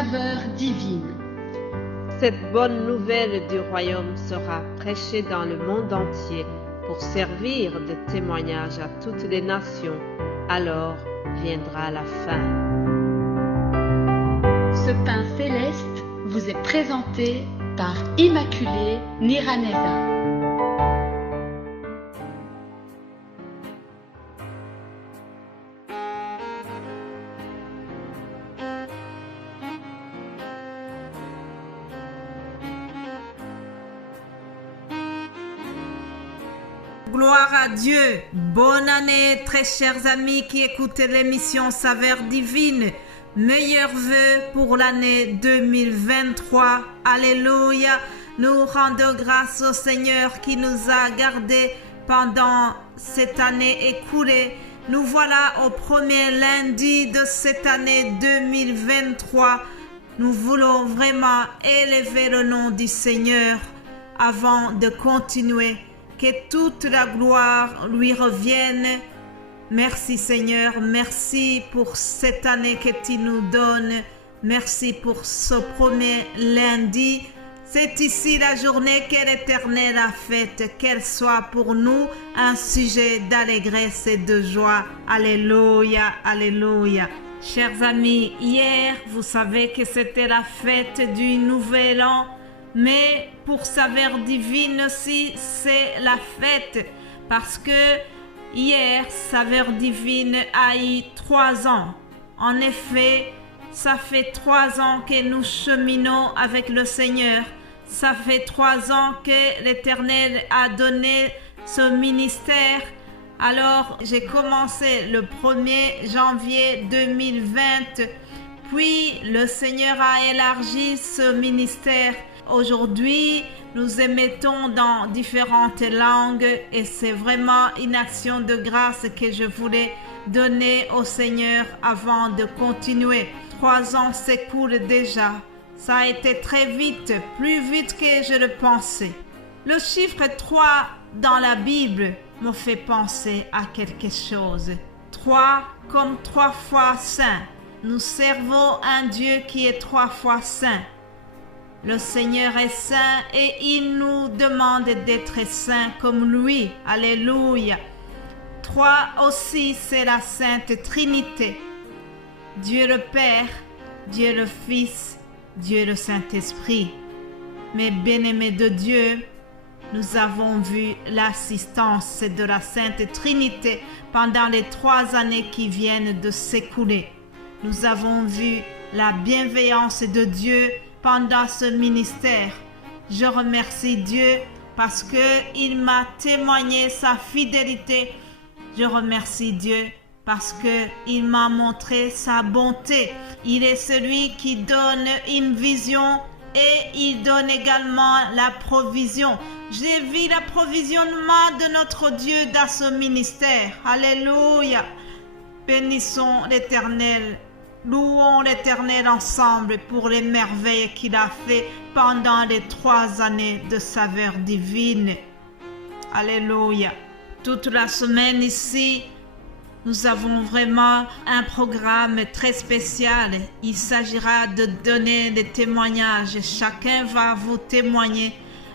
saveur divine. Cette bonne nouvelle du royaume sera prêchée dans le monde entier pour servir de témoignage à toutes les nations. Alors viendra la fin. Ce pain céleste vous est présenté par Immaculée Niraneza. Gloire à Dieu. Bonne année, très chers amis qui écoutent l'émission Saveur Divine. Meilleurs vœux pour l'année 2023. Alléluia. Nous rendons grâce au Seigneur qui nous a gardés pendant cette année écoulée. Nous voilà au premier lundi de cette année 2023. Nous voulons vraiment élever le nom du Seigneur avant de continuer. Que toute la gloire lui revienne. Merci Seigneur, merci pour cette année que tu nous donnes. Merci pour ce premier lundi. C'est ici la journée que l'Éternel a faite, qu'elle soit pour nous un sujet d'allégresse et de joie. Alléluia, alléluia. Chers amis, hier, vous savez que c'était la fête du Nouvel An. Mais pour Saveur Divine aussi, c'est la fête parce que hier, Saveur Divine a eu 3 ans. En effet, ça fait 3 ans que nous cheminons avec le Seigneur. Ça fait 3 ans que l'Éternel a donné ce ministère. Alors, j'ai commencé le 1er janvier 2020. Puis, le Seigneur a élargi ce ministère. Aujourd'hui, nous émettons dans différentes langues et c'est vraiment une action de grâce que je voulais donner au Seigneur avant de continuer. 3 ans s'écoulent déjà. Ça a été très vite, plus vite que je le pensais. Le chiffre 3 dans la Bible me fait penser à quelque chose. 3 comme 3 fois saint. Nous servons un Dieu qui est 3 fois saint. Le Seigneur est saint et il nous demande d'être saints comme lui. Alléluia. 3 aussi, c'est la Sainte Trinité. Dieu le Père, Dieu le Fils, Dieu le Saint-Esprit. Mais bien-aimés de Dieu, nous avons vu l'assistance de la Sainte Trinité pendant les 3 années qui viennent de s'écouler. Nous avons vu la bienveillance de Dieu pendant ce ministère. Je remercie Dieu parce qu'il m'a témoigné sa fidélité. Je remercie Dieu parce qu'il m'a montré sa bonté. Il est celui qui donne une vision et il donne également la provision. J'ai vu la provisionnement de notre Dieu dans ce ministère. Alléluia. Bénissons l'Éternel. Louons l'Éternel ensemble pour les merveilles qu'il a fait pendant les 3 années de saveur divine. Alléluia. Toute la semaine ici, nous avons vraiment un programme très spécial. Il s'agira de donner des témoignages. Chacun va vous témoigner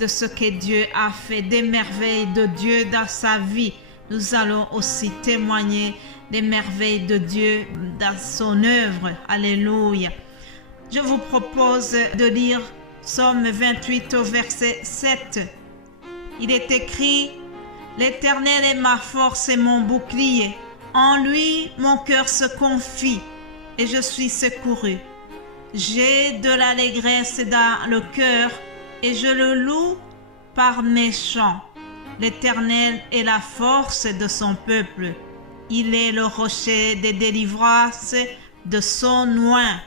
de ce que Dieu a fait, des merveilles de Dieu dans sa vie. Nous allons aussi témoigner des merveilles de Dieu dans son œuvre. Alléluia. Je vous propose de lire Psaume 28 au verset 7. Il est écrit: L'Éternel est ma force et mon bouclier. En lui, mon cœur se confie et je suis secouru. J'ai de l'allégresse dans le cœur et je le loue par mes chants. L'Éternel est la force de son peuple. Il est le rocher des délivrances de son oin.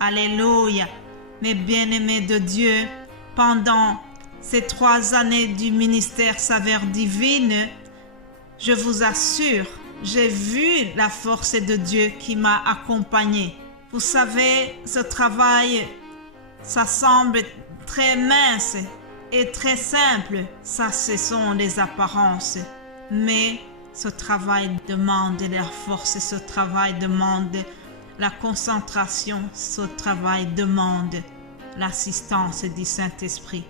Alléluia. Mes bien-aimés de Dieu, pendant ces 3 années du ministère Saveur Divine, je vous assure, j'ai vu la force de Dieu qui m'a accompagné. Vous savez, ce travail, ça semble très mince et très simple. Ça, ce sont les apparences. Mais ce travail demande leur force, ce travail demande La concentration sur le travail demande l'assistance du Saint-Esprit.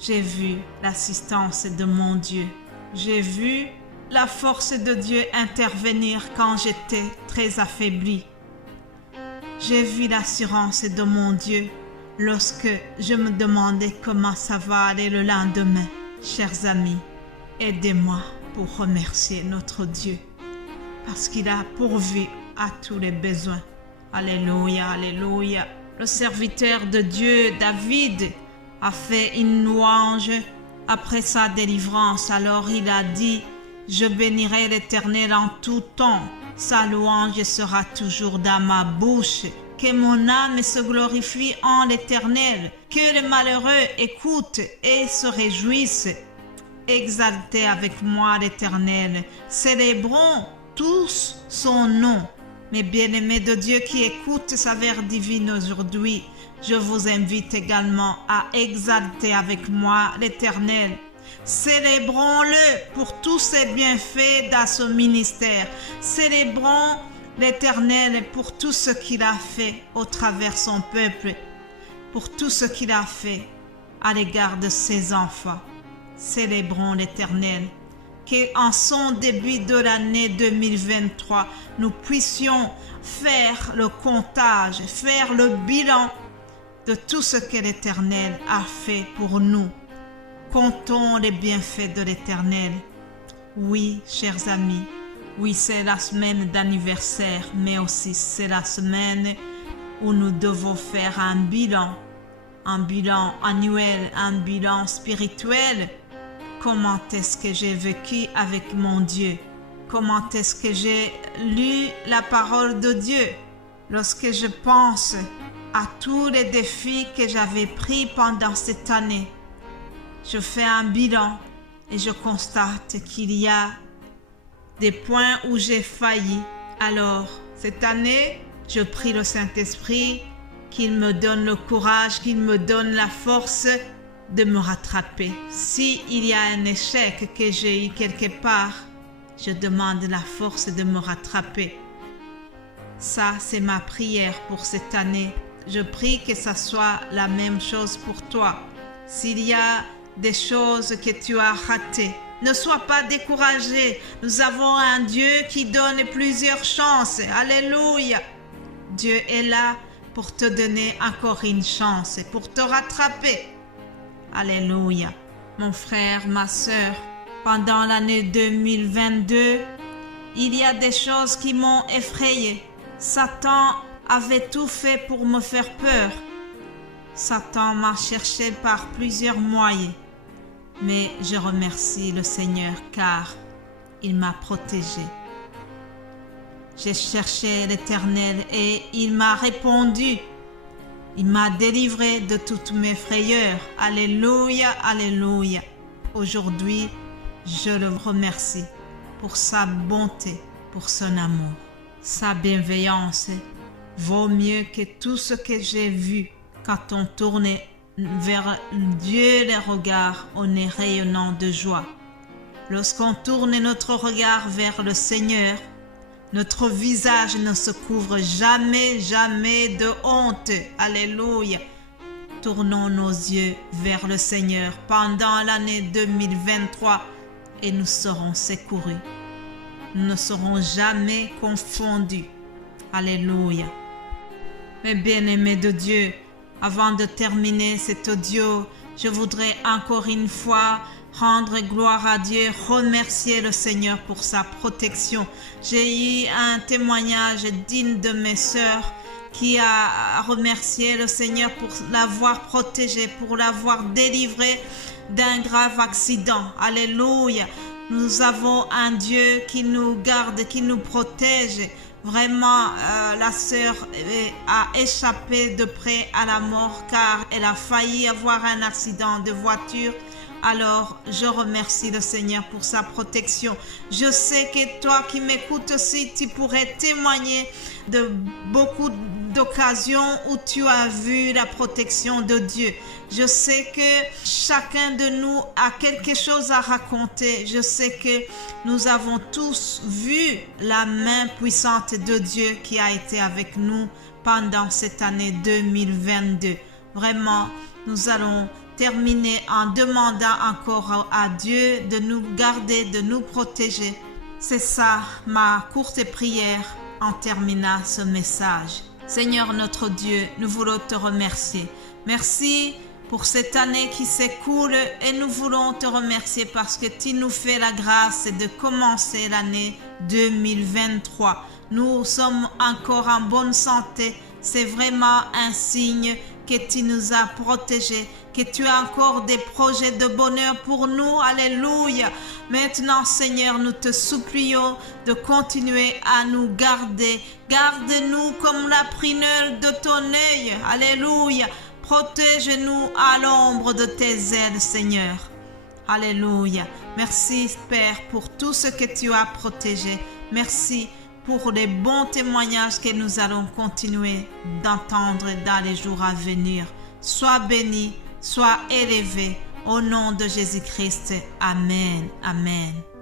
J'ai vu l'assistance de mon Dieu. J'ai vu la force de Dieu intervenir quand j'étais très affaibli. J'ai vu l'assurance de mon Dieu lorsque je me demandais comment ça va aller le lendemain. Chers amis, aidez-moi pour remercier notre Dieu parce qu'il a pourvu à tous les besoins. Alléluia, alléluia. Le serviteur de Dieu, David, a fait une louange après sa délivrance. Alors il a dit, je bénirai l'Éternel en tout temps. Sa louange sera toujours dans ma bouche. Que mon âme se glorifie en l'Éternel. Que les malheureux écoutent et se réjouissent. Exaltez avec moi l'Éternel. Célébrons tous son nom. Mes bien-aimés de Dieu qui écoutent sa vers divine aujourd'hui, je vous invite également à exalter avec moi l'Éternel. Célébrons-le pour tous ses bienfaits dans ce ministère. Célébrons l'Éternel pour tout ce qu'il a fait au travers son peuple, pour tout ce qu'il a fait à l'égard de ses enfants. Célébrons l'Éternel. Qu'en son début de l'année 2023, nous puissions faire le comptage, faire le bilan de tout ce que l'Éternel a fait pour nous. Comptons les bienfaits de l'Éternel. Oui, chers amis, oui, c'est la semaine d'anniversaire, mais aussi c'est la semaine où nous devons faire un bilan annuel, un bilan spirituel. Comment est-ce que j'ai vécu avec mon Dieu? Comment est-ce que j'ai lu la parole de Dieu? Lorsque je pense à tous les défis que j'avais pris pendant cette année, je fais un bilan et je constate qu'il y a des points où j'ai failli. Alors, cette année, je prie le Saint-Esprit qu'il me donne le courage, qu'il me donne la force de me rattraper. S'il y a un échec que j'ai eu quelque part, je demande la force de me rattraper. Ça, c'est ma prière pour cette année. Je prie que ça soit la même chose pour toi. S'il y a des choses que tu as ratées, ne sois pas découragé. Nous avons un Dieu qui donne plusieurs chances. Alléluia. Dieu est là pour te donner encore une chance, pour te rattraper. Alléluia. Mon frère, ma sœur, pendant l'année 2022, il y a des choses qui m'ont effrayé. Satan avait tout fait pour me faire peur. Satan m'a cherché par plusieurs moyens. Mais je remercie le Seigneur car il m'a protégé. J'ai cherché l'Éternel et il m'a répondu. Il m'a délivré de toutes mes frayeurs. Alléluia, alléluia. Aujourd'hui, je le remercie pour sa bonté, pour son amour. Sa bienveillance vaut mieux que tout ce que j'ai vu. Quand on tourne vers Dieu les regards, on est rayonnant de joie. Lorsqu'on tourne notre regard vers le Seigneur, notre visage ne se couvre jamais, jamais de honte. Alléluia. Tournons nos yeux vers le Seigneur pendant l'année 2023 et nous serons secourus. Nous ne serons jamais confondus. Alléluia. Mes bien-aimés de Dieu, avant de terminer cet audio, je voudrais encore une fois rendre gloire à Dieu, remercier le Seigneur pour sa protection. J'ai eu un témoignage digne de mes sœurs qui a remercié le Seigneur pour l'avoir protégé, pour l'avoir délivré d'un grave accident. Alléluia. Nous avons un Dieu qui nous garde, qui nous protège. Vraiment, la sœur a échappé de près à la mort car elle a failli avoir un accident de voiture. Alors, je remercie le Seigneur pour sa protection. Je sais que toi qui m'écoutes aussi, tu pourrais témoigner de beaucoup d'occasions où tu as vu la protection de Dieu. Je sais que chacun de nous a quelque chose à raconter. Je sais que nous avons tous vu la main puissante de Dieu qui a été avec nous pendant cette année 2022. Vraiment, nous allons terminer en demandant encore à Dieu de nous garder, de nous protéger. C'est ça ma courte prière en terminant ce message. Seigneur notre Dieu, nous voulons te remercier. Merci pour cette année qui s'écoule et nous voulons te remercier parce que tu nous fais la grâce de commencer l'année 2023. Nous sommes encore en bonne santé. C'est vraiment un signe que tu nous as protégés, que tu as encore des projets de bonheur pour nous. Alléluia. Maintenant, Seigneur, nous te supplions de continuer à nous garder. Garde-nous comme la prunelle de ton œil. Alléluia. Protège-nous à l'ombre de tes ailes, Seigneur. Alléluia. Merci, Père, pour tout ce que tu as protégé. Merci pour les bons témoignages que nous allons continuer d'entendre dans les jours à venir. Sois béni, sois élevé. Au nom de Jésus-Christ. Amen. Amen.